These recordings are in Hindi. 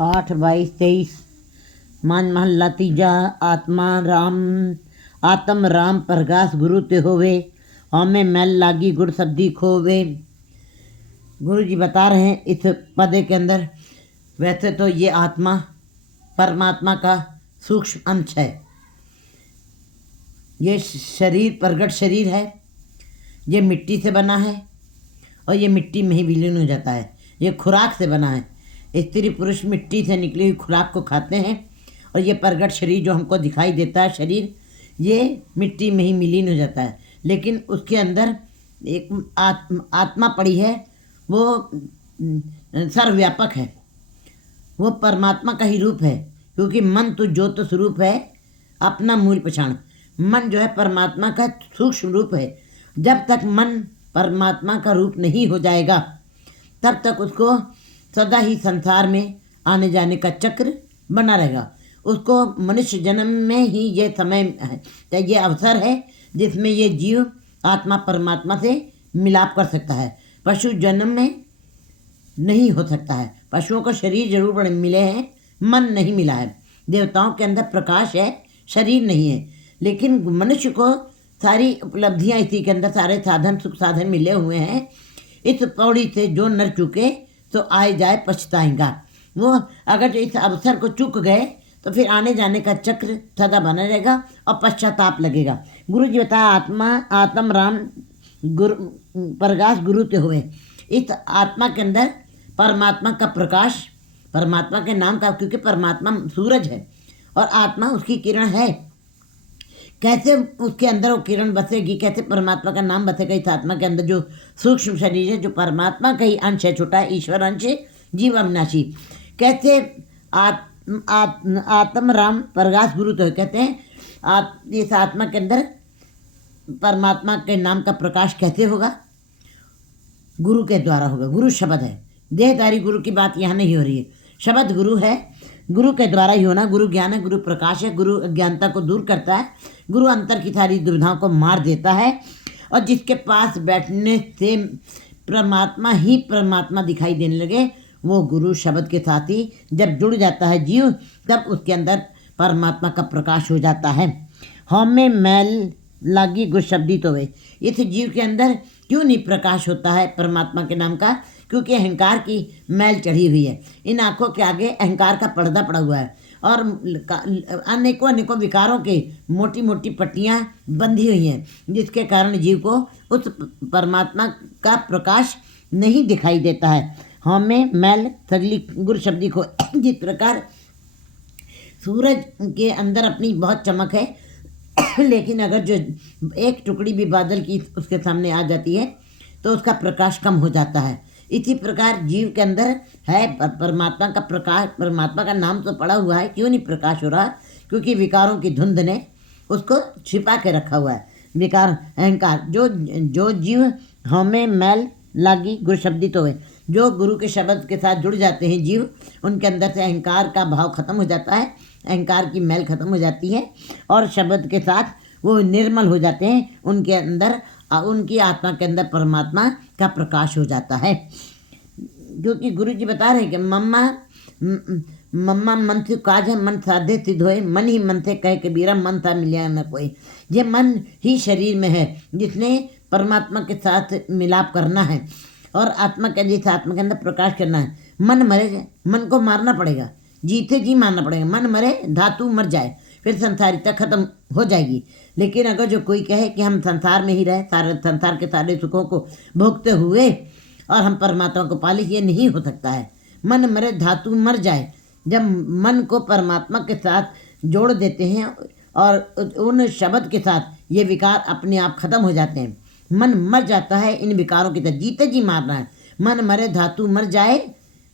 8/22/23 मन महला तीजा आत्म राम प्रगास गुरु ते होवे हमें मैल लागी गुड़ सब्दी खोवे। गुरु जी बता रहे हैं इस पदे के अंदर, वैसे तो ये आत्मा परमात्मा का सूक्ष्म अंश है। ये शरीर प्रगट शरीर है, ये मिट्टी से बना है और ये मिट्टी में ही विलीन हो जाता है। ये खुराक से बना है। स्त्री पुरुष मिट्टी से निकली हुई खुराक को खाते हैं और ये प्रगट शरीर जो हमको दिखाई देता है शरीर, ये मिट्टी में ही विलीन हो जाता है। लेकिन उसके अंदर एक आत्मा पड़ी है, वो सर्वव्यापक है, वो परमात्मा का ही रूप है। क्योंकि मन तो ज्योत स्वरूप है, अपना मूल पहचान। मन जो है परमात्मा का सूक्ष्म रूप है। जब तक मन परमात्मा का रूप नहीं हो जाएगा तब तक उसको सदा ही संसार में आने जाने का चक्र बना रहेगा। उसको मनुष्य जन्म में ही ये समय है, ये अवसर है जिसमें ये जीव आत्मा परमात्मा से मिलाप कर सकता है। पशु जन्म में नहीं हो सकता है। पशुओं को शरीर जरूर बड़े मिले हैं, मन नहीं मिला है। देवताओं के अंदर प्रकाश है, शरीर नहीं है। लेकिन मनुष्य को सारी उपलब्धियां इसी के अंदर, सारे साधन सुख साधन मिले हुए हैं। इस पौड़ी से जो नर चुके तो आए जाए पछताएगा। वो अगर जो इस अवसर को चूक गए तो फिर आने जाने का चक्र सदा बना रहेगा और पश्चाताप लगेगा। गुरु जी बताया आत्म राम गुरु प्रकाश गुरु ते हुए। इस आत्मा के अंदर परमात्मा का प्रकाश, परमात्मा के नाम का, क्योंकि परमात्मा सूरज है और आत्मा उसकी किरण है। कैसे उसके अंदर वो किरण बसेगी, कैसे परमात्मा का नाम बसेगा इस आत्मा के अंदर जो सूक्ष्म शरीर है, जो परमात्मा का ही अंश है, छोटा ईश्वर अंश है, जीव अविनाशी। कैसे आत्म राम प्रकाश गुरु तो कहते हैं इस आत्मा के अंदर परमात्मा के नाम का प्रकाश कैसे होगा? गुरु के द्वारा होगा। गुरु शब्द है, देहधारी गुरु की बात यहाँ नहीं हो रही है। शब्द गुरु है, गुरु के द्वारा ही होना। गुरु ज्ञान है, गुरु प्रकाश है, गुरु अज्ञानता को दूर करता है, गुरु अंतर की सारी दुविधाओं को मार देता है। और जिसके पास बैठने से परमात्मा ही परमात्मा दिखाई देने लगे, वो गुरु शब्द के साथ ही जब जुड़ जाता है जीव, तब उसके अंदर परमात्मा का प्रकाश हो जाता है। हमें मैल लागी गुर शब्दी तो वे। इस जीव के अंदर क्यों नहीं प्रकाश होता है परमात्मा के नाम का? क्योंकि अहंकार की मैल चढ़ी हुई है। इन आँखों के आगे अहंकार का पर्दा पड़ा हुआ है और अनेकों अनेकों विकारों के मोटी मोटी पट्टियाँ बंधी हुई हैं, जिसके कारण जीव को उस परमात्मा का प्रकाश नहीं दिखाई देता है। हमें मैल सगली गुर शब्दी को। जिस प्रकार सूरज के अंदर अपनी बहुत चमक है, लेकिन अगर जो एक टुकड़ी भी बादल की उसके सामने आ जाती है तो उसका प्रकाश कम हो जाता है। इसी प्रकार जीव के अंदर है परमात्मा का प्रकाश। परमात्मा का नाम तो पड़ा हुआ है, क्यों नहीं प्रकाश हो रहा? क्योंकि विकारों की धुंध ने उसको छिपा के रखा हुआ है। विकार अहंकार जो जीव हमें मैल लागी गुरु शब्दी तो है, जो गुरु के शब्द के साथ जुड़ जाते हैं जीव, उनके अंदर से अहंकार का भाव खत्म हो जाता है, अहंकार की मैल खत्म हो जाती है और शब्द के साथ वो निर्मल हो जाते हैं। उनके अंदर, उनकी आत्मा के अंदर परमात्मा का प्रकाश हो जाता है। क्योंकि गुरु जी बता रहे हैं कि मम्मा मन से काज है, मन साधे सिद्ध होए, मन ही मन से कहे कबीरा, मन था मिलिया न कोई। ये मन ही शरीर में है जिसने परमात्मा के साथ मिलाप करना है और आत्मा के जिस आत्मा के अंदर प्रकाश करना है। मन मरे, मन को मारना पड़ेगा, जीते जी मारना पड़ेगा। मन मरे, धातु मर जाए, फिर संसारिता खत्म हो जाएगी। लेकिन अगर जो कोई कहे कि हम संसार में ही रहे, सारे संसार के सारे सुखों को भोगते हुए और हम परमात्मा को पाले, ये नहीं हो सकता है। मन मरे, धातु मर जाए। जब मन को परमात्मा के साथ जोड़ देते हैं और उन शब्द के साथ ये विकार अपने आप खत्म हो जाते हैं। मन मर जाता है इन विकारों की तरह, जीते जी मारना है। मन मरे, धातु मर जाए,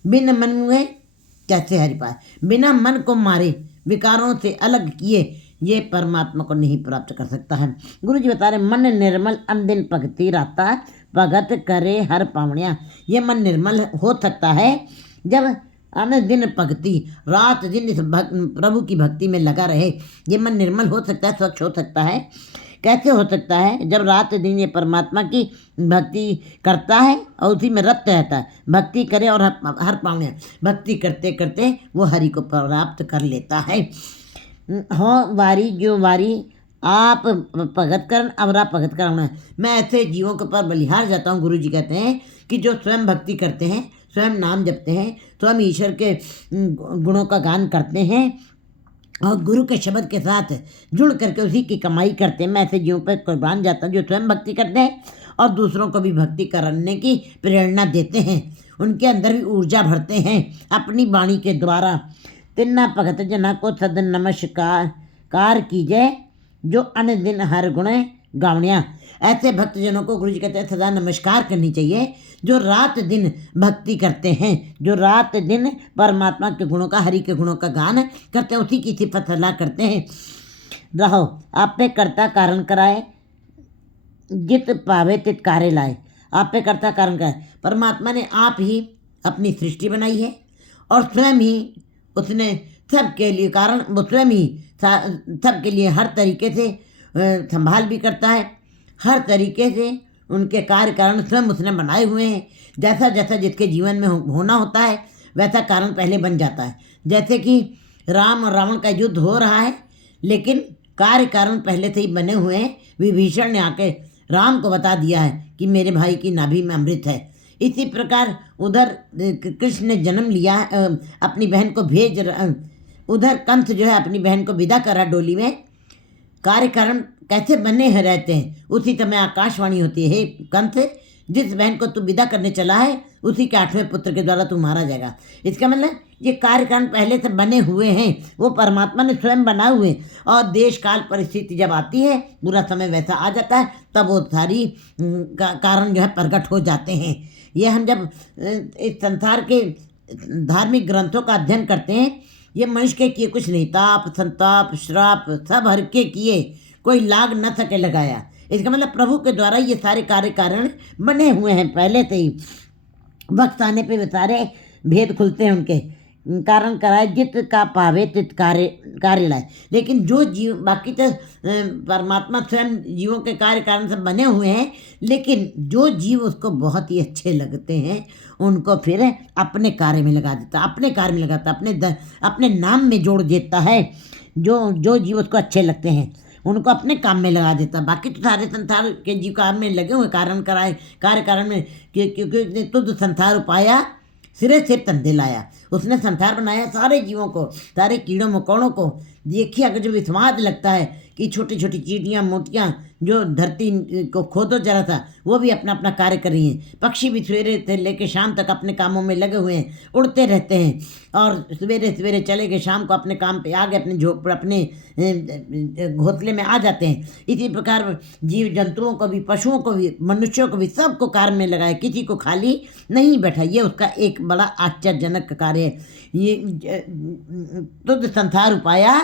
बिन मन मुए कैसे हरि पाए। बिना मन को मारे, विकारों से अलग किए, ये परमात्मा को नहीं प्राप्त कर सकता है। गुरु जी बता रहे, मन निर्मल अनदिन भगति रहता, भगत करे हर पावणिया। ये मन निर्मल हो सकता है जब अन दिन भक्ति, रात दिन इस प्रभु की भक्ति में लगा रहे। ये मन निर्मल हो सकता है, स्वच्छ हो सकता है। कैसे हो सकता है जब रात दिन ये परमात्मा की भक्ति करता है और उसी में रत रहता है, भक्ति करे और हर पावने भक्ति करते करते वो हरि को प्राप्त कर लेता है। हो वारी जो वारी आप भगत करन अवरा भगत कराना। मैं ऐसे जीवों के ऊपर बलिहार जाता हूँ। गुरु जी कहते हैं कि जो स्वयं भक्ति करते हैं, स्वयं नाम जपते हैं, स्वयं ईश्वर के गुणों का गान करते हैं और गुरु के शब्द के साथ जुड़ करके उसी की कमाई करते हैं। मैं ऐसे जीवों पर कुर्बान जाता हूँ जो स्वयं भक्ति करते हैं और दूसरों को भी भक्ति करने की प्रेरणा देते हैं, उनके अंदर भी ऊर्जा भरते हैं अपनी वाणी के द्वारा। तिन्ना भगत जना को सद नमस्कार कीजिए जो अन दिन हर गुण गावणिया। ऐसे भक्तजनों को गुरु जी कहते हैं सदा नमस्कार करनी चाहिए जो रात दिन भक्ति करते हैं, जो रात दिन परमात्मा के गुणों का, हरि के गुणों का गान करते हैं, उसी की सिफत सलाह करते हैं। रहो आप पे कर्ता कारण कराए जित पावे तित कार्य लाए। आप पे कर्ता कारण कराए, परमात्मा ने आप ही अपनी सृष्टि बनाई है और स्वयं ही उसने सबके लिए कारण, वो स्वयं ही सबके लिए हर तरीके से संभाल भी करता है, हर तरीके से उनके कार्य कारण स्वयं उसने बनाए हुए हैं। जैसा जैसा जिसके जीवन में होना होता है वैसा कारण पहले बन जाता है। जैसे कि राम और रावण का युद्ध हो रहा है लेकिन कार्य कारण पहले से ही बने हुए हैं। विभीषण ने आके राम को बता दिया है कि मेरे भाई की नाभि में अमृत है। इसी प्रकार उधर कृष्ण ने जन्म लिया, अपनी बहन को उधर कंस जो है अपनी बहन को विदा करा डोली में। कार्य कारण कैसे बने रहते हैं, उसी समय आकाशवाणी होती है, हे कंस जिस बहन को तू विदा करने चला है उसी के 8वें पुत्र के द्वारा तू मारा जाएगा। इसका मतलब ये कार्य कारण पहले से बने हुए हैं, वो परमात्मा ने स्वयं बनाए हुए। और देश काल परिस्थिति जब आती है, बुरा समय वैसा आ जाता है, तब वो सारी कारण जो है प्रकट हो जाते हैं। ये हम जब इस संसार के धार्मिक ग्रंथों का अध्ययन करते हैं, ये मनुष्य के किए कुछ नहीं, ताप संताप श्राप सब हर के किए, कोई लाग न सके लगाया। इसका मतलब प्रभु के द्वारा ये सारे कार्य कारण बने हुए हैं पहले से ही। वक्त आने पे वे सारे भेद खुलते हैं उनके। कारण कराए जित का पावे तित कार्य लाए। लेकिन जो जीव बाकी तो परमात्मा स्वयं जीवों के कार्य कारण सब बने हुए हैं, लेकिन जो जीव उसको बहुत ही अच्छे लगते हैं उनको फिर अपने कार्य में लगा देता, अपने कार्य में लगाता, अपने नाम में जोड़ देता है। जो जीव उसको अच्छे लगते हैं उनको अपने काम में लगा देता। बाकी तो सारे संसार के जीव काम में लगे हुए, कारण कराए कार्य कारण में, क्योंकि तुझ संसार उपाया सिरे से तंदे लाया। उसने संसार बनाया सारे जीवों को, सारे कीड़ों मकोड़ों को। देखिए अगर जो विस्माद लगता है कि छोटी छोटी चींटियाँ मोतियाँ जो धरती को खोदो जरा था, वो भी अपना अपना कार्य कर रही हैं। पक्षी भी सवेरे से लेकर शाम तक अपने कामों में लगे हुए हैं, उड़ते रहते हैं और सवेरे सवेरे चले गए, शाम को अपने काम पे आ गए, अपने झोंपड़े अपने घोंसले में आ जाते हैं। इसी प्रकार जीव जंतुओं को भी, पशुओं को भी, मनुष्यों को भी, सबको कार्य में लगाए, किसी को खाली नहीं बैठा। ये उसका एक बड़ा आश्चर्यजनक कार्य है। ये तुझ संसार उपाया,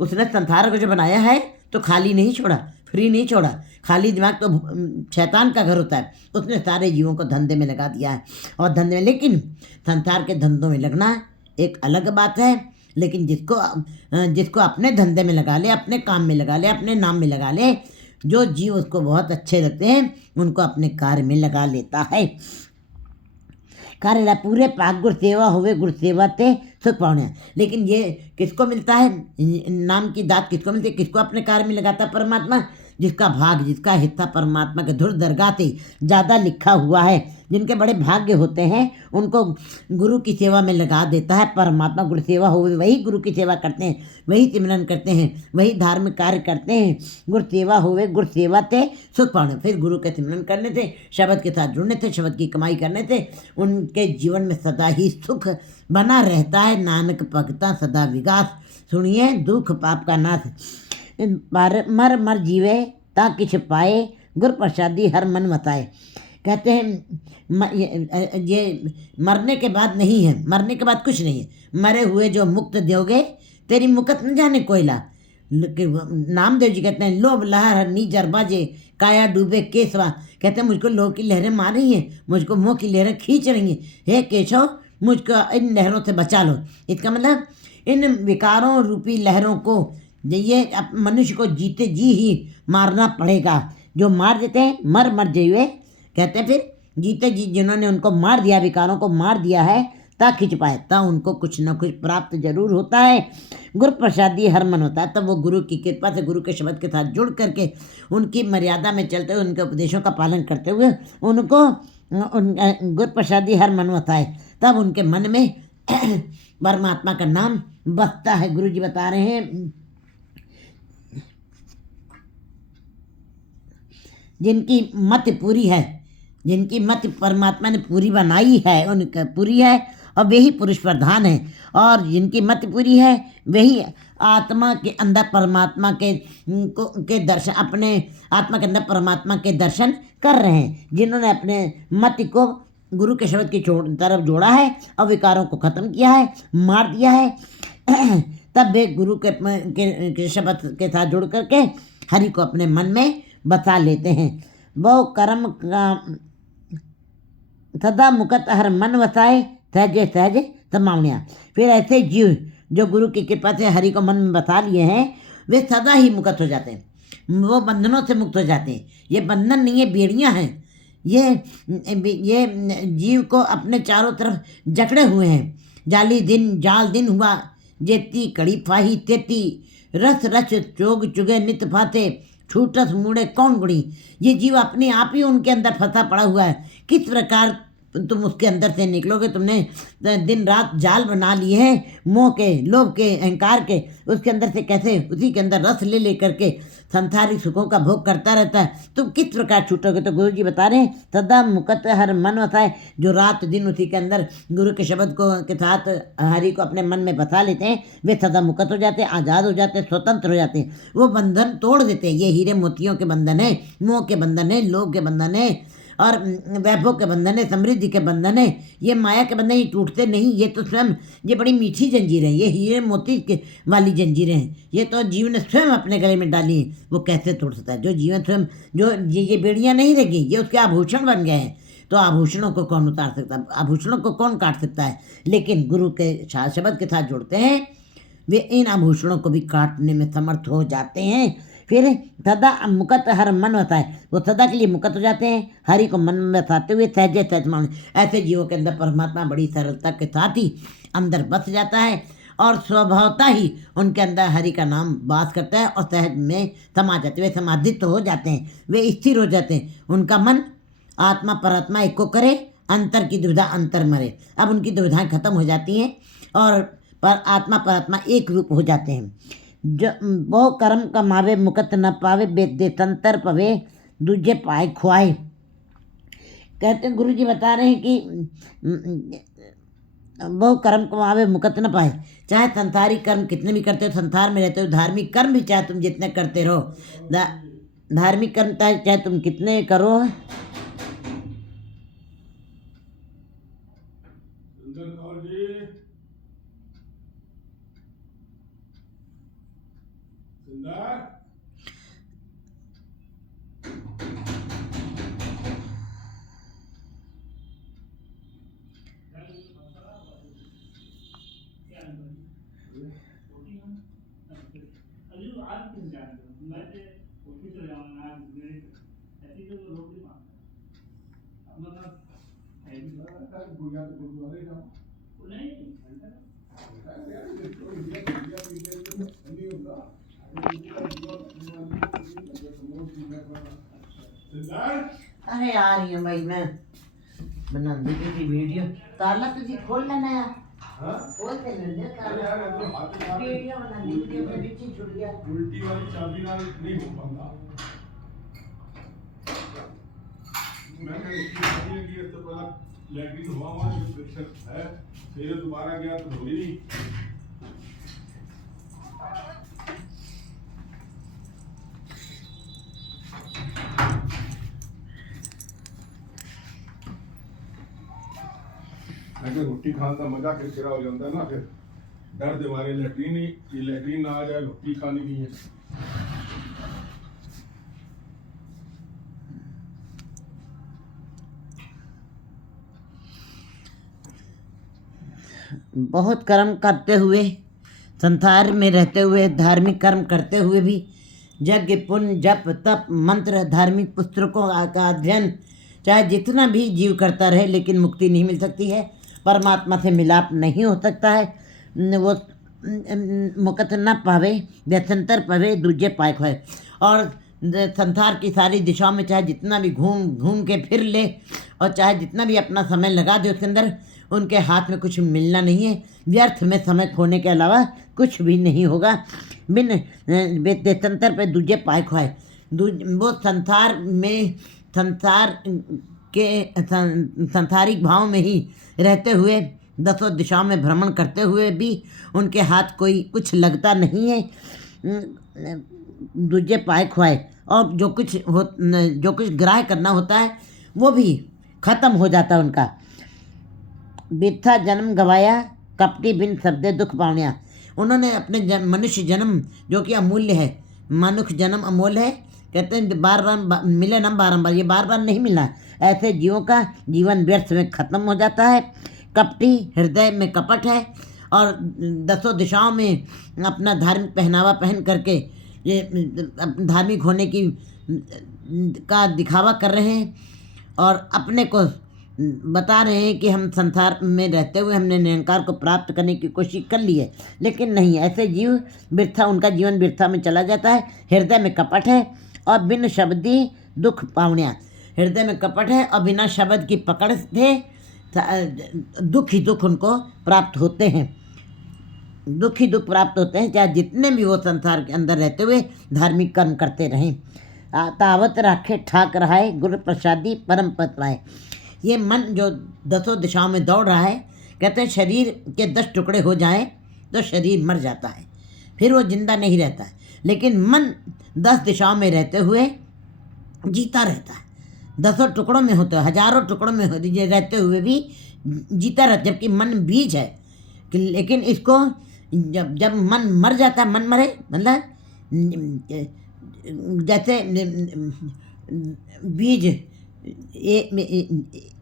उसने संसार को जो बनाया है तो खाली नहीं छोड़ा, फ्री नहीं छोड़ा। खाली दिमाग तो शैतान का घर होता है। उसने सारे जीवों को धंधे में लगा दिया है और धंधे में, लेकिन संसार के धंधों में लगना एक अलग बात है। लेकिन जिसको अपने धंधे में लगा ले, अपने काम में लगा ले, अपने नाम में लगा ले, जो जीव उसको बहुत अच्छे लगते हैं उनको अपने कार्य में लगा लेता है। कार्य पूरे पाक गुर सेवा होवे, गुर सेवा ते सुख पाने। लेकिन ये किसको मिलता है, नाम की दात किसको मिलती है, किसको अपने कार्य में लगाता है परमात्मा? जिसका भाग, जिसका हिस्सा परमात्मा के धुर दरगाह से ज़्यादा लिखा हुआ है, जिनके बड़े भाग्य होते हैं, उनको गुरु की सेवा में लगा देता है परमात्मा। गुरु सेवा होवे, वही गुरु की सेवा करते हैं, वही सिमरन करते हैं, वही धार्मिक कार्य करते हैं। गुरु सेवा होवे, गुरु सेवा ते सुख पाने। फिर गुरु के सिमरन करने से, शब्द के साथ जुड़ने से, शब्द की कमाई करने से उनके जीवन में सदा ही सुख बना रहता है। नानक भगता सदा विकास, सुनिए दुख पाप का नाश। मर मर जीवे ता किछ पाए, गुर प्रसादी हर मन मताए। कहते हैं ये मरने के बाद नहीं है, मरने के बाद कुछ नहीं है। मरे हुए जो मुक्त दोगे, तेरी मुकत न जाने कोयला। नामदेव जी कहते हैं लोभ लहर नी जरबाजे, काया डूबे केशवा। कहते हैं मुझको लोभ की लहरें मार रही हैं, मुझको मोह की लहरें खींच रही हैं, हे केशव मुझको इन लहरों से बचा लो। इसका मतलब इन विकारों रूपी लहरों को ये मनुष्य को जीते जी ही मारना पड़ेगा। जो मार देते हैं मर जाइए, कहते हैं फिर जीते जी जिन्होंने उनको मार दिया, विकारों को मार दिया है, ता खिंच पाए, ता उनको कुछ न कुछ प्राप्त जरूर होता है। गुरु प्रसादी हर मन होता है। तब वो गुरु की कृपा से, गुरु के शब्द के साथ जुड़ करके, उनकी मर्यादा में चलते हुए, उनके उपदेशों का पालन करते हुए उनको गुरु प्रसादी हर मन होता है। तब उनके मन में परमात्मा का नाम बसता है। गुरु जी बता रहे हैं, जिनकी मत पूरी है, जिनकी मत परमात्मा ने पूरी बनाई है, उनका पूरी है, और वही पुरुष प्रधान है। और जिनकी मत पूरी है वही आत्मा के अंदर परमात्मा के दर्शन, अपने आत्मा के अंदर परमात्मा के दर्शन कर रहे हैं। जिन्होंने अपने मत को गुरु के शब्द की तरफ जोड़ा है और विकारों को खत्म किया है, मार दिया है, तब वे गुरु के शब्द के साथ जुड़ करके हरि को अपने मन में बसा लेते हैं। वो कर्म का सदा मुकत हर मन वसाए, सहजे सहजे समावनिया। फिर ऐसे जीव जो गुरु की कृपा से हरि को मन में बसा लिए हैं, वे सदा ही मुक्त हो जाते हैं, वो बंधनों से मुक्त हो जाते हैं। ये बंधन नहीं है, बेड़ियां हैं। ये जीव को अपने चारों तरफ जकड़े हुए हैं। जाल दिन हुआ, जेती कड़ी फाही तेती, रस रच चोग चुगे नित फाते, छूटस मुड़े कौन गुड़ी। ये जीव अपने आप ही उनके अंदर फंसा पड़ा हुआ है। किस प्रकार तुम उसके अंदर से निकलोगे? तुमने दिन रात जाल बना लिए हैं, मोह के, लोभ के, अहंकार के। उसके अंदर से कैसे उसी के अंदर रस ले ले करके संसारिक सुखों का भोग करता रहता है, तुम किस प्रकार छूटोगे? तो गुरु जी बता रहे हैं, सदा मुकत हर मन वसाए। जो रात दिन उसी के अंदर गुरु के शब्द को के साथ हरि को अपने मन में बसा लेते हैं, वे सदा मुक्त हो जाते हैं, आज़ाद हो जाते हैं, स्वतंत्र हो जाते हैं। वो बंधन तोड़ देते हैं। ये हीरे मोतियों के बंधन है, मोह के बंधन है, लोभ के बंधन है, और वैभव के बंधन है, समृद्धि के बंधन है। ये माया के बंधन, ये टूटते नहीं। ये तो स्वयं, ये बड़ी मीठी जंजीरें हैं, ये हीरे मोती के वाली जंजीरें हैं। ये तो जीव ने स्वयं अपने गले में डाली हैं, वो कैसे तोड़ सकता है? जो जीवन स्वयं, जो ये बेड़ियां नहीं रही, ये उसके आभूषण बन गए हैं। तो आभूषणों को कौन उतार सकता है? आभूषणों को कौन काट सकता है? लेकिन गुरु के शब्द के साथ जुड़ते हैं, वे इन आभूषणों को भी काटने में समर्थ हो जाते हैं। फिर सदा मुकत हर मन होता है, वो सदा के लिए मुकत हो जाते हैं, हरि को मन में बसाते हुए सहजे सहज मान। ऐसे जीवों के अंदर परमात्मा बड़ी सरलता के साथ ही अंदर बस जाता है, और स्वभावता ही उनके अंदर हरि का नाम वास करता है, और सहज में समा जाते, वे समाधित तो हो जाते हैं, वे स्थिर हो जाते हैं। उनका मन आत्मा परमात्मा एक को करे, अंतर की दुविधा अंतर मरे। अब उनकी दुविधाएं खत्म हो जाती हैं, और पर आत्मा परमात्मा एक रूप हो जाते हैं। जो वो कर्म कमावे मुकत न पावे, बेदे तंतर पवे दूजे पाए खुआए। कहते हैं, गुरु जी बता रहे हैं कि वो कर्म कमावे मुकत न पाए। चाहे संसारिक कर्म कितने भी करते हो, संसार में रहते हो, धार्मिक कर्म भी चाहे तुम जितने करते रहो, धार्मिक कर्म चाहे तुम कितने करो, अरे आ रही हूँ भाई, मैं बना दी थी वीडियो। ताला तुझे खोल लेना है, खोल के ले ले ताला। वीडियो बना दी, वीडियो में बीच ही छूट गया। उल्टी वाली चाबी नाल नहीं हो पाता। मैंने उसकी है कि तो पहला लैट्रिन हुआ हुआ जो प्रेशर है, फिर दोबारा गया तो हो ही नहीं। अगर रोटी खाने का मजा किरकिरा हो जाता है ना, फिर डर दे मारे लैट्रीन ना आ जाए, रोटी खानी नहीं है। बहुत कर्म करते हुए संसार में रहते हुए धार्मिक कर्म करते हुए भी यज्ञ पुण्य जप तप मंत्र धार्मिक पुस्तकों का अध्ययन चाहे जितना भी जीव करता रहे, लेकिन मुक्ति नहीं मिल सकती है, परमात्मा से मिलाप नहीं हो सकता है। वो मुकत न पावे व्यसंतर पवे दूजे पाए खोए। और संसार की सारी दिशाओं में चाहे जितना भी घूम घूम के फिर ले और चाहे जितना भी अपना समय लगा दे उसके अंदर, उनके हाथ में कुछ मिलना नहीं है। व्यर्थ में समय खोने के अलावा कुछ भी नहीं होगा। बिन व्यसंतर पे दूजे पाए खोए। वो संसार में संसार के संसारिक भाव में ही रहते हुए दसों दिशाओं में भ्रमण करते हुए भी उनके हाथ कोई कुछ लगता नहीं है। दूजे पाए खुआए। और जो कुछ ग्राह्य करना होता है वो भी खत्म हो जाता है उनका। बिरथा जन्म गवाया कपटी बिन शब्दे दुख पावनिया। उन्होंने अपने मनुष्य जन्म जो कि अमूल्य है, मनुष्य जन्म अमूल्य है, कहते हैं बार बार मिले ना बारंबार, ये बार बार नहीं मिलना। ऐसे जीवों का जीवन व्यर्थ में खत्म हो जाता है। कपटी हृदय में कपट है और दसों दिशाओं में अपना धार्मिक पहनावा पहन करके ये धार्मिक होने की का दिखावा कर रहे हैं और अपने को बता रहे हैं कि हम संसार में रहते हुए हमने निरंकार को प्राप्त करने की कोशिश कर ली है, लेकिन नहीं। ऐसे जीव बिरथा, उनका जीवन बिरथा में चला जाता है। हृदय में कपट है और बिन शब्दी दुख पावनिया। हृदय में कपट है और बिना शब्द की पकड़ से दुख ही दुख उनको प्राप्त होते हैं। दुख ही दुख प्राप्त होते हैं, चाहे जितने भी वो संसार के अंदर रहते हुए धार्मिक कर्म करते रहें। तावत राखे ठाक रहाए गुरु प्रसादी परम पद पाए। ये मन जो दसों दिशाओं में दौड़ रहा है, कहते हैं शरीर के 10 टुकड़े हो जाएं तो शरीर मर जाता है, फिर वो जिंदा नहीं रहता है। लेकिन मन 10 दिशाओं में रहते हुए जीता रहता है। 10 टुकड़ों में होते हुए, हजारों टुकड़ों में रहते हुए भी जीता रहता, जबकि मन बीज है। लेकिन इसको जब मन मर जाता है, मन मरे मतलब जैसे बीज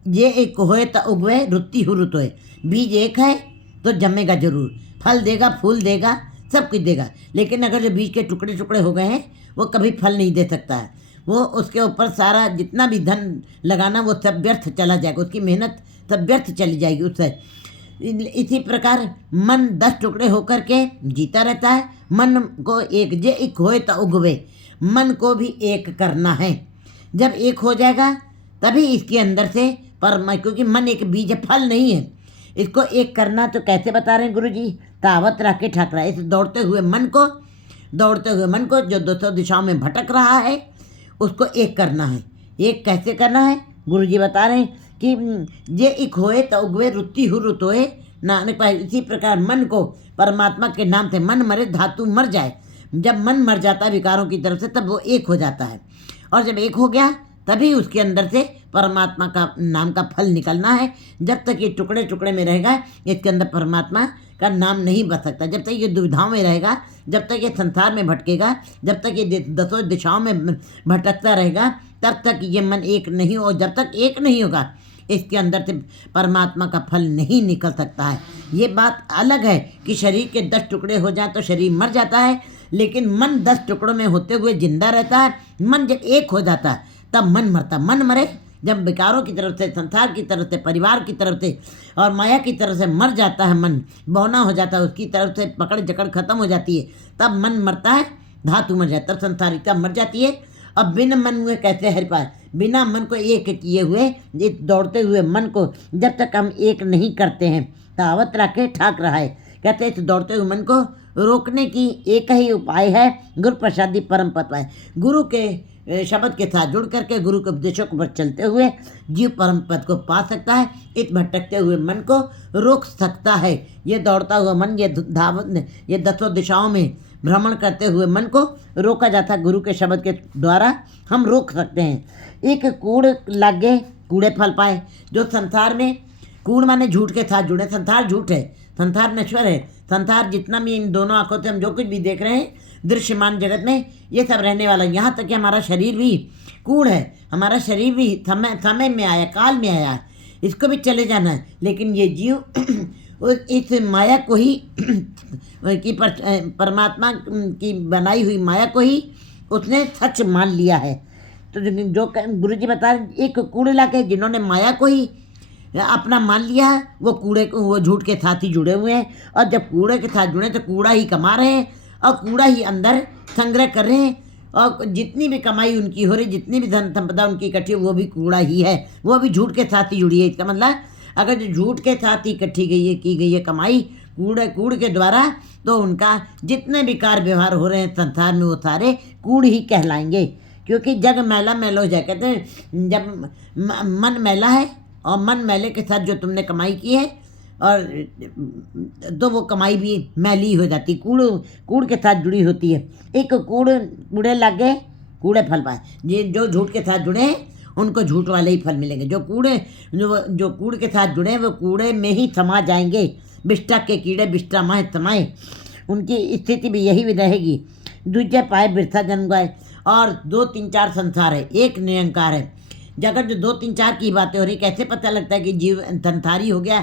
ये एक होए तो उगवे रुत्ती हो रुत होए। बीज एक है तो जमेगा जरूर, फल देगा, फूल देगा, सब कुछ देगा। लेकिन अगर जो बीज के टुकड़े टुकड़े हो गए हैं वो कभी फल नहीं दे सकता है। वो उसके ऊपर सारा जितना भी धन लगाना वो सब व्यर्थ चला जाएगा, उसकी मेहनत सब व्यर्थ चली जाएगी उससे। इसी प्रकार मन 10 टुकड़े होकर के जीता रहता है। मन को एक जे एक होए तो उगवे, मन को भी एक करना है। जब एक हो जाएगा तभी इसके अंदर से क्योंकि मन एक बीज है, फल नहीं है। इसको एक करना तो कैसे बता रहे हैं गुरु जी? तावत राखे ठाकरा। इस दौड़ते हुए मन को जो 200 दिशाओं में भटक रहा है उसको एक करना है। एक कैसे करना है गुरु जी बता रहे हैं कि जे एक होए तो उगवे रुत्ती हु रुत होए नानक पाए। इसी प्रकार मन को परमात्मा के नाम से, मन मरे धातु मर जाए। जब मन मर जाता है विकारों की तरफ से तब वो एक हो जाता है, और जब एक हो गया तभी उसके अंदर से परमात्मा का नाम का फल निकलना है। जब तक ये टुकड़े टुकड़े में रहेगा इसके अंदर परमात्मा का नाम नहीं बच सकता। जब तक ये दुविधाओं में रहेगा, जब तक ये संसार में भटकेगा, जब तक ये 10 दिशाओं में भटकता रहेगा, तब तक ये मन एक नहीं हो। जब तक एक नहीं होगा इसके अंदर से परमात्मा का फल नहीं निकल सकता है। ये बात अलग है कि शरीर के 10 टुकड़े हो जाए तो शरीर मर जाता है, लेकिन मन 10 टुकड़ों में होते हुए जिंदा रहता है। मन जब एक हो जाता है तब मन मरता। मन मरे जब विकारों की तरफ से, संसार की तरफ से, परिवार की तरफ से और माया की तरफ से मर जाता है, मन बौना हो जाता है, उसकी तरफ से पकड़ जकड़ खत्म हो जाती है, तब मन मरता है, धातु मर जाता है, तब संसारिकता मर जाती है। अब बिन मन हुए कैसे हर पाए? बिना मन को एक किए हुए इस दौड़ते हुए मन को जब तक हम एक नहीं करते हैं तावत राखे ठाक रहा है। कहते हैं इस दौड़ते हुए मन को रोकने की एक ही उपाय है, गुरु प्रसादी परम पद पाए। गुरु के शब्द के साथ जुड़ करके गुरु के उपदेशों पर चलते हुए जीव परम पद को पा सकता है। इस भटकते हुए मन को रोक सकता है। ये दौड़ता हुआ मन, ये 10 दिशाओं में भ्रमण करते हुए मन को रोका जाता है। गुरु के शब्द के द्वारा हम रोक सकते हैं। एक कूड़ लागे कूड़े फल पाए। जो संसार में, कूड़ माने झूठ के साथ जुड़े, संसार झूठ है, संसार नश्वर है। संसार जितना भी इन दोनों आंखों से हम जो कुछ भी देख रहे हैं दृश्यमान जगत में, ये सब रहने वाला। यहाँ तक कि हमारा शरीर भी कूड़ है, हमारा शरीर भी समय में आया, काल में आया, इसको भी चले जाना है। लेकिन ये जीव इस माया को ही कि परमात्मा की बनाई हुई माया को ही उसने सच मान लिया है। तो जो गुरु जी बता रहे, एक कूड़े लाके जिन्होंने माया को ही अपना मान लिया है, वो झूठ के साथ ही जुड़े हुए हैं। और जब कूड़े के साथ जुड़े तो कूड़ा ही कमा रहे हैं और कूड़ा ही अंदर संग्रह कर रहे हैं। और जितनी भी कमाई उनकी हो रही, जितनी भी धन संपदा उनकी इकट्ठी, वो भी कूड़ा ही है, वो भी झूठ के साथ ही जुड़ी है। इसका मतलब अगर जो झूठ के साथ ही इकट्ठी की गई है कमाई कूड़ के द्वारा, तो उनका जितने भी कार्य व्यवहार हो रहे हैं संसार में वो सारे कूड़ ही कहलाएंगे। क्योंकि जग मैला मैलो हो जाए, कहते हैं जब मन मैला है और मन मैले के साथ जो तुमने कमाई की है, और तो वो कमाई भी मैली हो जाती, कूड़ के साथ जुड़ी होती है। एक कूड़े लागे कूड़े फल पाए। ये जो झूठ के साथ जुड़े हैं उनको झूठ वाले ही फल मिलेंगे। जो कूड़ के साथ जुड़े हैं वो कूड़े में ही समा जाएंगे। बिष्टा के कीड़े बिष्टा माहे समाए, उनकी स्थिति भी यही भी रहेगी। दूजे पाए बिरसा जन्म गए। और 2 3 4 संसार है, एक निरंकार है। अगर जो 2 3 4 की बातें हो रही, कैसे पता लगता है कि जीव संसारी हो गया?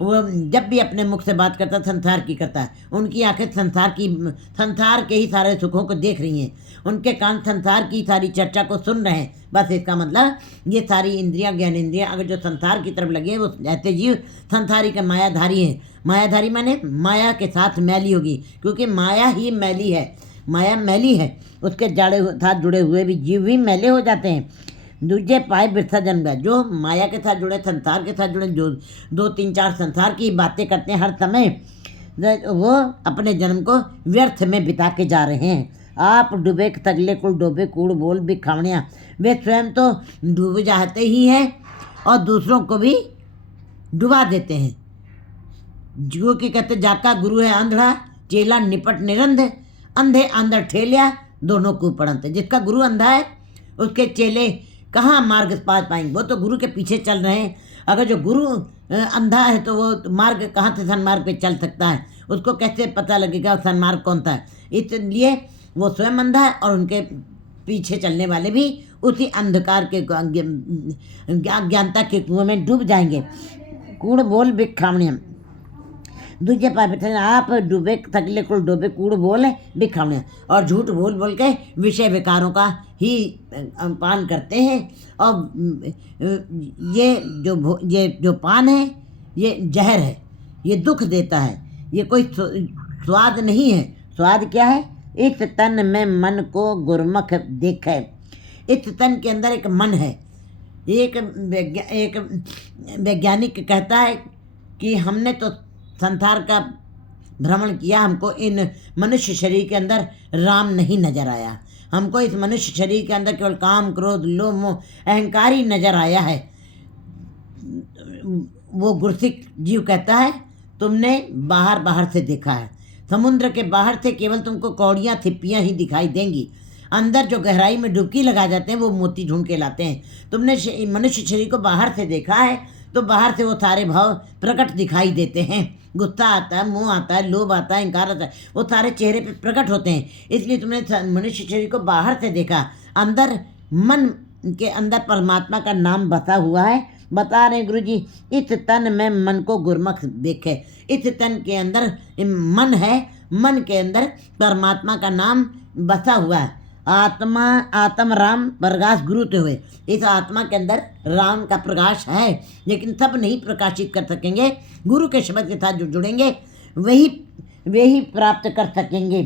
वो जब भी अपने मुख से बात करता संसार की करता है। उनकी आंखें संसार के ही सारे सुखों को देख रही हैं, उनके कान संसार की सारी चर्चा को सुन रहे हैं। बस इसका मतलब ये सारी इंद्रियां, ज्ञान इंद्रियां अगर जो संसार की तरफ लगी हैं, वो ऐसे जीव संसारी का मायाधारी हैं। मायाधारी माने माया के साथ मैली होगी, क्योंकि माया ही मैली है, माया मैली है। उसके साथ जुड़े हुए भी जीव भी मैले हो जाते हैं। दूजे पाए बिरसा जन्म गया। जो माया के साथ जुड़े, संसार के साथ जुड़े, जो 2 3 4 संसार की बातें करते हैं हर समय, वो अपने जन्म को व्यर्थ में बिता के जा रहे हैं। आप डूबे तगले कुल डूबे कूड़ बोल भी खावणिया। वे स्वयं तो डूब जाते ही हैं और दूसरों को भी डुबा देते हैं। जो कि कहते जाका गुरु है आंधड़ा, चेला निपट निरंध, अंधे आंधर ठेलिया दोनों को पढ़ते। जिसका गुरु अंधा है उसके चेले कहाँ मार्ग पा पाएंगे? वो तो गुरु के पीछे चल रहे हैं। अगर जो गुरु अंधा है तो वो मार्ग कहाँ से सन्मार्ग पे चल सकता है? उसको कैसे पता लगेगा सन्मार्ग कौन सा है? इसलिए वो स्वयं अंधा है और उनके पीछे चलने वाले भी उसी अंधकार के अज्ञानता के कुएं में डूब जाएंगे। कूड़ बोल बिखावणियम। दूजे पाए आप डूबे तगले कुल डूबे कूड़ बोल बिखावणिया। और झूठ बोल बोल के विषय विकारों का ही पान करते हैं। और ये जो पान है ये जहर है, ये दुख देता है, ये कोई स्वाद नहीं है। स्वाद क्या है? इस तन में मन को गुरमुख देखे। इस तन के अंदर एक मन है। एक वैज्ञानिक कहता है कि हमने तो संसार का भ्रमण किया, हमको इन मनुष्य शरीर के अंदर राम नहीं नजर आया। हमको इस मनुष्य शरीर के अंदर केवल काम क्रोध लोभ मोह अहंकार ही नजर आया है। वो गुरसिक जीव कहता है तुमने बाहर से देखा है, समुद्र के बाहर से केवल तुमको कौड़ियाँ थिप्पियाँ ही दिखाई देंगी। अंदर जो गहराई में डुबकी लगा जाते हैं वो मोती ढूंढ के लाते हैं। तुमने मनुष्य शरीर को बाहर से देखा है तो बाहर से वो सारे भाव प्रकट दिखाई देते हैं। गुस्सा आता है, मोह आता है, लोभ आता है, इंकार आता है, वो सारे चेहरे पे प्रकट होते हैं। इसलिए तुमने मनुष्य शरीर को बाहर से देखा। अंदर मन के अंदर परमात्मा का नाम बसा हुआ है। बता रहे गुरु जी, इस तन में मन को गुरमुख देखे। इस तन के अंदर मन है, मन के अंदर परमात्मा का नाम बसा हुआ है। आत्म राम प्रकाश गुरु ते हुए। इस आत्मा के अंदर राम का प्रकाश है, लेकिन सब नहीं प्रकाशित कर सकेंगे। गुरु के शब्द के साथ जो जुड़ेंगे वही प्राप्त कर सकेंगे,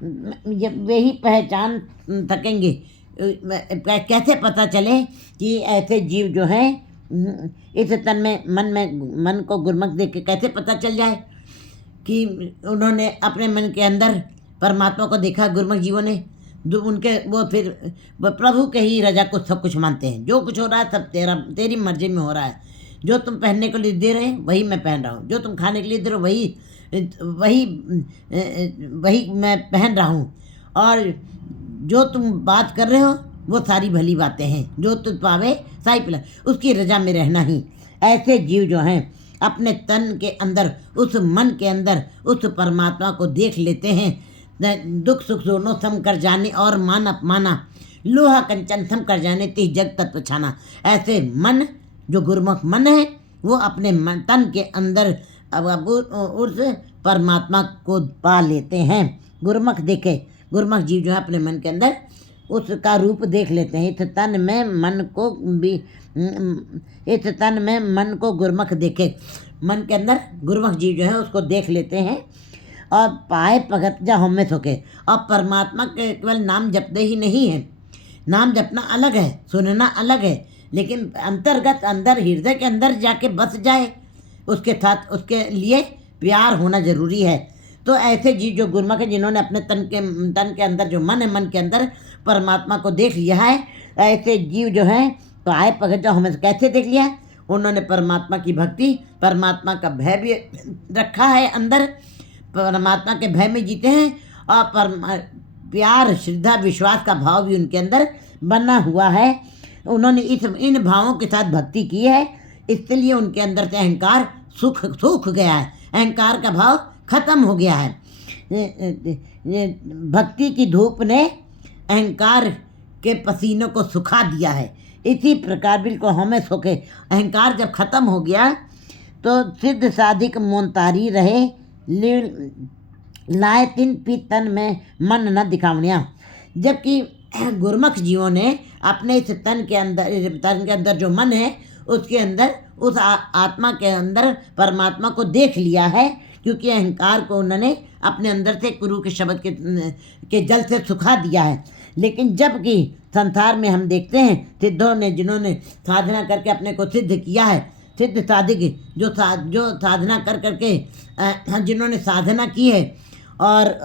वही पहचान सकेंगे। कैसे पता चले कि ऐसे जीव जो हैं इस तन में मन को गुरमुख देख के कैसे पता चल जाए कि उन्होंने अपने मन के अंदर परमात्मा को देखा? गुरमुख जीवों ने उनके वो फिर प्रभु के ही रजा को सब कुछ मानते हैं। जो कुछ हो रहा है सब तेरी मर्जी में हो रहा है। जो तुम पहनने के लिए दे रहे हैं वही मैं पहन रहा हूँ, जो तुम खाने के लिए दे रहे हो वही मैं पहन रहा हूँ, और जो तुम बात कर रहे हो वो सारी भली बातें हैं। जो तुम पावे साई पिला, उसकी रजा में रहना ही। ऐसे जीव जो हैं अपने तन के अंदर, उस मन के अंदर उस परमात्मा को देख लेते हैं। दुख सुख दोनों सम कर जाने और मान अपमाना, लोहा कंचन सम कर जाने ती जग तत्व छाना। ऐसे मन जो गुरमुख मन है वो अपने तन के अंदर अब उस परमात्मा को पा लेते हैं। गुरुमुख देखे, गुरुमुख जीव जो है अपने मन के अंदर उसका रूप देख लेते हैं। इस तन में मन को गुरुमुख देखे, मन के अंदर गुरुमुख जीव जो है उसको देख लेते हैं। और पाए भगत जा हमें सोके, और परमात्मा के केवल नाम जपते ही नहीं है, नाम जपना अलग है, सुनना अलग है, लेकिन अंतर्गत अंदर हृदय के अंदर जाके बस जाए, उसके साथ उसके लिए प्यार होना जरूरी है। तो ऐसे जीव जो गुरुमुख है, जिन्होंने अपने तन के अंदर जो मन है, मन के अंदर परमात्मा को देख लिया है, ऐसे जीव जो हैं तो आए भगत जो हमें कैसे देख लिया है, उन्होंने परमात्मा की भक्ति, परमात्मा का भय भी रखा है अंदर, परमात्मा के भय में जीते हैं, और प्यार, श्रद्धा, विश्वास का भाव भी उनके अंदर बना हुआ है। उन्होंने इन भावों के साथ भक्ति की है, इसलिए उनके अंदर से अहंकार सूख गया है, अहंकार का भाव खत्म हो गया है। भक्ति की धूप ने अहंकार के पसीनों को सुखा दिया है। इसी प्रकार बिल्कुल हमें सोखे, अहंकार जब खत्म हो गया तो सिद्ध साधिक मोनतारी रहे, लाए तिन पी तन में मन न दिखावनिया। जबकि गुरुमुख जीवों ने अपने इस तन के अंदर जो मन है उसके अंदर, उस आत्मा के अंदर परमात्मा को देख लिया है, क्योंकि अहंकार को उन्होंने अपने अंदर से गुरु के शब्द के जल से सुखा दिया है। लेकिन जबकि संसार में हम देखते हैं सिद्धों ने, जिन्होंने साधना करके अपने को सिद्ध किया है, सिद्ध साधिक जो साधना कर करके जिन्होंने साधना की है और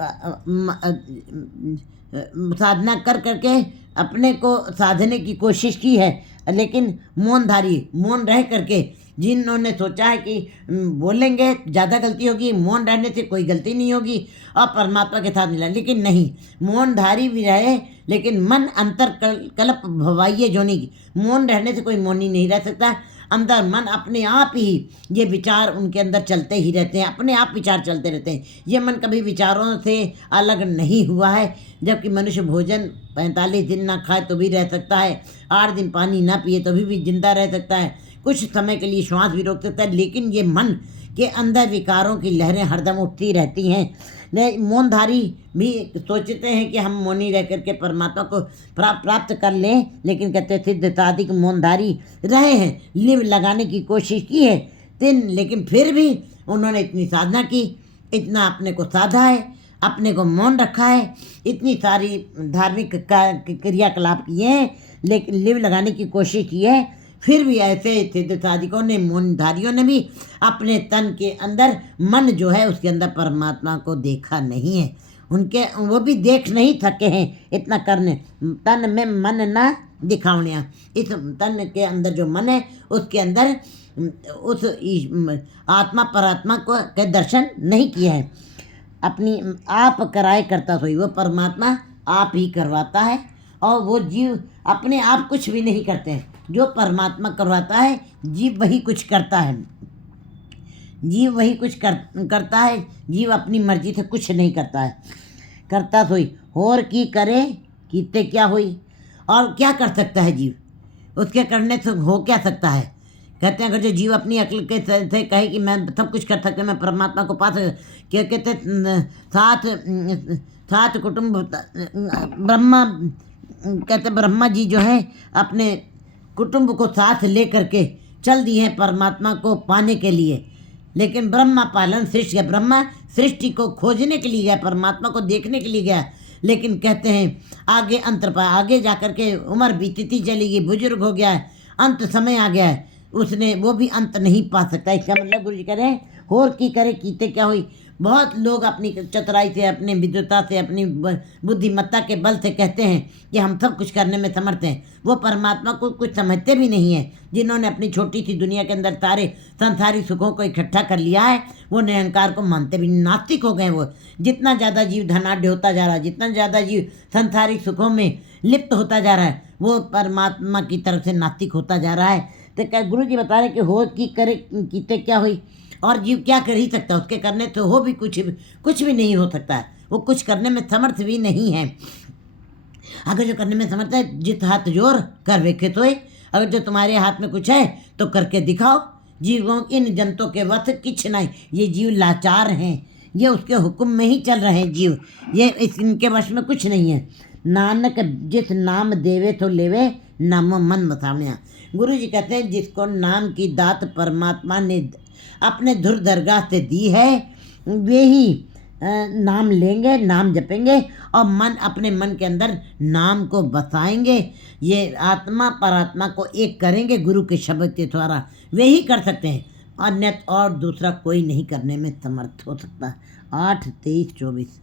साधना कर करके अपने को साधने की कोशिश की है, लेकिन मौन रह करके जिन्होंने सोचा है कि बोलेंगे ज़्यादा गलती होगी, मौन रहने से कोई गलती नहीं होगी और परमात्मा के साथ मिला, लेकिन नहीं, मौनधारी भी रहे, लेकिन मन अंतर कल्प भवाइये जोनी की, मौन रहने से कोई मौनी नहीं रह सकता। अंदर मन अपने आप ही ये विचार उनके अंदर चलते ही रहते हैं, अपने आप विचार चलते रहते हैं। ये मन कभी विचारों से अलग नहीं हुआ है। जबकि मनुष्य भोजन 45 दिन ना खाए तो भी रह सकता है, 8 दिन पानी ना पिए तो भी जिंदा रह सकता है, कुछ समय के लिए श्वास भी रोक सकता है, लेकिन ये मन के अंदर विकारों की लहरें हरदम उठती रहती हैं। मौनधारी भी सोचते हैं कि हम मौनी रह करके परमात्मा को प्राप्त कर लें, लेकिन कहते सिद्ध साधिक मौनधारी रहे हैं, लिव लगाने की कोशिश की है लेकिन फिर भी उन्होंने इतनी साधना की, इतना अपने को साधा है, अपने को मौन रखा है, इतनी सारी धार्मिक क्रियाकलाप किए हैं, लेकिन लिव लगाने की कोशिश की है, फिर भी ऐसे सिद्ध साधिकों ने, मौनधारियों ने भी अपने तन के अंदर मन जो है उसके अंदर परमात्मा को देखा नहीं है। वो भी देख नहीं सके हैं इतना करने, तन में मन ना दिखावनिया। इस तन के अंदर जो मन है उसके अंदर उस आत्मा परात्मा को के दर्शन नहीं किए हैं। अपनी आप कराए करता सोई, वो परमात्मा आप ही करवाता है, और वो जीव अपने आप कुछ भी नहीं करते हैं। जो परमात्मा करवाता है, जीव वही कुछ करता है, जीव वही कुछ करता है, जीव अपनी मर्जी से कुछ नहीं करता है। करता सोई होर की करे कीते क्या हुई, और क्या कर सकता है जीव, उसके करने से हो क्या सकता है। कहते हैं अगर जो जीव अपनी अक्ल के से कहे कि मैं सब कुछ कर सकता, मैं परमात्मा को पा सकता, क्या कहते सात कुटुंब ब्रह्मा, कहते ब्रह्मा जी जो है अपने कुटुंब को साथ ले करके चल दिए हैं परमात्मा को पाने के लिए, लेकिन ब्रह्मा पालन सृष्टि है, ब्रह्मा सृष्टि को खोजने के लिए गया, परमात्मा को देखने के लिए गया, लेकिन कहते हैं आगे अंतर पाया, आगे जाकर के उम्र बीतती चली गई, बुजुर्ग हो गया है, अंत समय आ गया है, उसने वो भी अंत नहीं पा सकता। इसका मतलब गुरु जी कह रहे हैं होर की करे कीते क्या हुई। बहुत लोग अपनी चतुराई से, अपनी विद्वता से, अपनी बुद्धिमत्ता के बल से कहते हैं कि हम सब कुछ करने में समर्थ हैं, वो परमात्मा को कुछ समझते भी नहीं हैं। जिन्होंने अपनी छोटी सी दुनिया के अंदर सारे संसारी सुखों को इकट्ठा कर लिया है, वो निरंकार को मानते भी, नास्तिक हो गए। वो जितना ज़्यादा जीव धनाढ़ होता जा रहा है, जितना ज़्यादा जीव संसारी सुखों में लिप्त होता जा रहा है, वो परमात्मा की तरफ से नास्तिक होता जा रहा है। तो क्या गुरु जी बता रहे कि हो की करे कीते क्या हुई, और जीव क्या कर ही सकता है, उसके करने तो हो भी कुछ भी नहीं हो सकता है, वो कुछ करने में समर्थ भी नहीं है। अगर जो करने में समर्थ है, जित हाथ जोर कर वेखे तो, अगर जो तुम्हारे हाथ में कुछ है तो करके दिखाओ, जीवों इन जंतु के वश किछ नहीं। ये जीव लाचार हैं, ये उसके हुक्म में ही चल रहे हैं जीव, ये इनके वश में कुछ नहीं है। नानक जिस नाम देवे तो लेवे, नामो मन बसावणिया। गुरु जी कहते हैं जिसको नाम की दात परमात्मा ने अपने धुर दरगाह से दी है, वे ही नाम लेंगे, नाम जपेंगे और मन अपने मन के अंदर नाम को बसाएंगे। ये आत्मा परात्मा को एक करेंगे गुरु के शब्द के द्वारा, वे ही कर सकते हैं, अन्यथा और दूसरा कोई नहीं करने में समर्थ हो सकता। 8, 23, 24।